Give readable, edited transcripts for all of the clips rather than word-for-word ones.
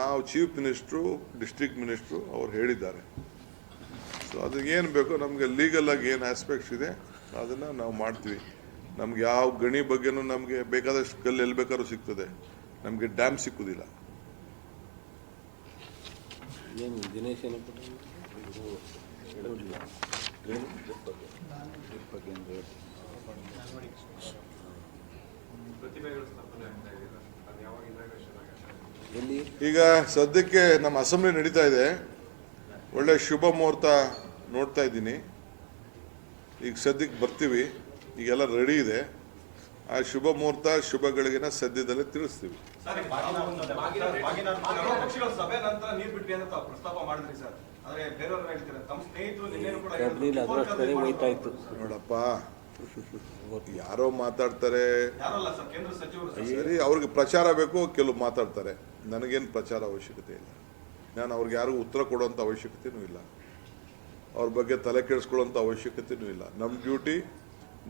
ನಾವು chief minister district minister ಅವ್ರು ಹೇಳಿದ್ದಾರೆ. ಸೊ ಅದಕ್ಕೆ ಏನು ಬೇಕೋ ನಮಗೆ ಲೀಗಲ್ ಆಗಿ ಏನು ಆಸ್ಪೆಕ್ಟ್ಸ್ ಇದೆ ಅದನ್ನು ನಾವು ಮಾಡ್ತೀವಿ. ನಮ್ಗೆ ಯಾವ ಗಣಿ ಬಗ್ಗೆನೂ ನಮಗೆ ಬೇಕಾದಷ್ಟು ಕಲ್ಲು ಎಲ್ಲಿ ಬೇಕಾದ್ರೂ ಸಿಗ್ತದೆ, ನಮಗೆ ಡ್ಯಾಮ್ ಸಿಕ್ಕುದಿಲ್ಲ. ಈಗ ಸದ್ಯಕ್ಕೆ ನಮ್ಮ ಅಸೆಂಬ್ಲಿ ನಡೀತಾ ಇದೆ, ಒಳ್ಳೆ ಶುಭ ಮುಹೂರ್ತ ನೋಡ್ತಾ ಇದ್ದೀನಿ. ಈಗ ಸದ್ಯಕ್ಕೆ ಬರ್ತೀವಿ, ಈಗೆಲ್ಲ ರೆಡಿ ಇದೆ. ಆ ಶುಭ ಮುಹೂರ್ತ ಶುಭಗಳಿಗೆನ ಸದ್ಯದಲ್ಲೇ ತಿಳಿಸ್ತೀವಿ. ನೋಡಪ್ಪ, ಯಾರೋ ಮಾತಾಡ್ತಾರೆ, ಸರಿ, ಅವ್ರಿಗೆ ಪ್ರಚಾರ ಬೇಕು, ಕೆಲವು ಮಾತಾಡ್ತಾರೆ. ನನಗೇನು ಪ್ರಚಾರ ಅವಶ್ಯಕತೆ ಇಲ್ಲ. ನಾನು ಅವ್ರಿಗೆ ಯಾರಿಗೂ ಉತ್ತರ ಕೊಡುವಂಥ ಅವಶ್ಯಕತೆಯೂ ಇಲ್ಲ, ಅವ್ರ ಬಗ್ಗೆ ತಲೆ ಕೆಡಿಸ್ಕೊಳ್ಳೋಂಥ ಅವಶ್ಯಕತೆಯೂ ಇಲ್ಲ. ನಮ್ಮ ಡ್ಯೂಟಿ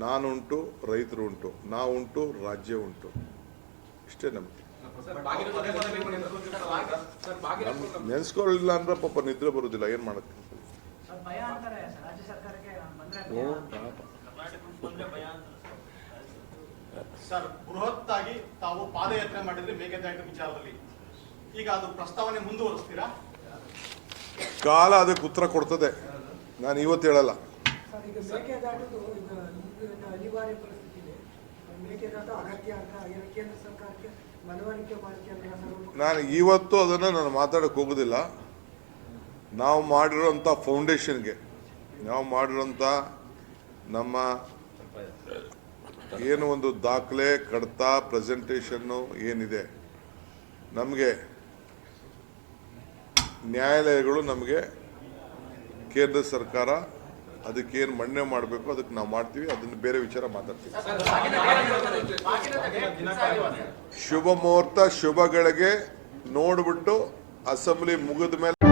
ನಾನುಂಟು, ರೈತರು ಉಂಟು, ನಾವುಂಟು, ರಾಜ್ಯ ಉಂಟು, ಇಷ್ಟೇ ನಮ್ಗೆ. ನೆನೆಸ್ಕೊಳ್ಳಿಲ್ಲ ಅಂದ್ರೆ ಪಾಪ ನಿದ್ರೆ ಬರೋದಿಲ್ಲ, ಏನು ಮಾಡಕ್ಕೆ. ಸರ್, ಬೃಹತ್ತಾಗಿ ತಾವು ಪಾದಯಾತ್ರೆ ಮಾಡಿದ್ರೆ ಮೇಕೆದಾಟು ವಿಚಾರದಲ್ಲಿ, ಈಗ ಅದು ಪ್ರಸ್ತಾವನೆ ಮುಂದುವರಿಸ್ತೀರಾ? ಕಾಲ ಅದಕ್ಕೆ ಉತ್ತರ ಕೊಡ್ತದೆ, ನಾನು ಇವತ್ತು ಹೇಳಲ್ಲ. ಅನಿವಾರ್ಯ ಪರಿಸ್ಥಿತಿ ಇದೆ, ಮೇಕೆದಾಟು ಅಗತ್ಯ ಅಂತ ಕೇಂದ್ರ ಸರ್ಕಾರಕ್ಕೆ ಮನವರಿಕೆ ಮಾಡಿಕೆ. ನಾನು ಇವತ್ತು ಅದನ್ನು ನಾನು ಮಾತಾಡಕ್ಕೆ ಹೋಗೋದಿಲ್ಲ. ನಾವು ಮಾಡಿರೋಂಥ ಫೌಂಡೇಶನ್ಗೆ, ನಾವು ಮಾಡಿರೋಂಥ ನಮ್ಮ ಏನು ಒಂದು ದಾಖಲೆ ಕಡತ ಪ್ರೆಸೆಂಟೇಷನ್ನು ಏನಿದೆ, ನಮಗೆ ನ್ಯಾಯಾಲಯಗಳು ನಮಗೆ ಕೇಂದ್ರ ಸರ್ಕಾರ ಅದಕ್ಕೇನು ಮನ್ನಣೆ ಮಾಡಬೇಕು ಅದಕ್ಕೆ ನಾವು ಮಾಡ್ತೀವಿ. ಅದನ್ನು ಬೇರೆ ವಿಚಾರ ಮಾತಾಡ್ತೀವಿ. ಶುಭ ಮುಹೂರ್ತ ಶುಭಗಳಿಗೆ ನೋಡ್ಬಿಟ್ಟು ಅಸೆಂಬ್ಲಿ ಮುಗಿದ ಮೇಲೆ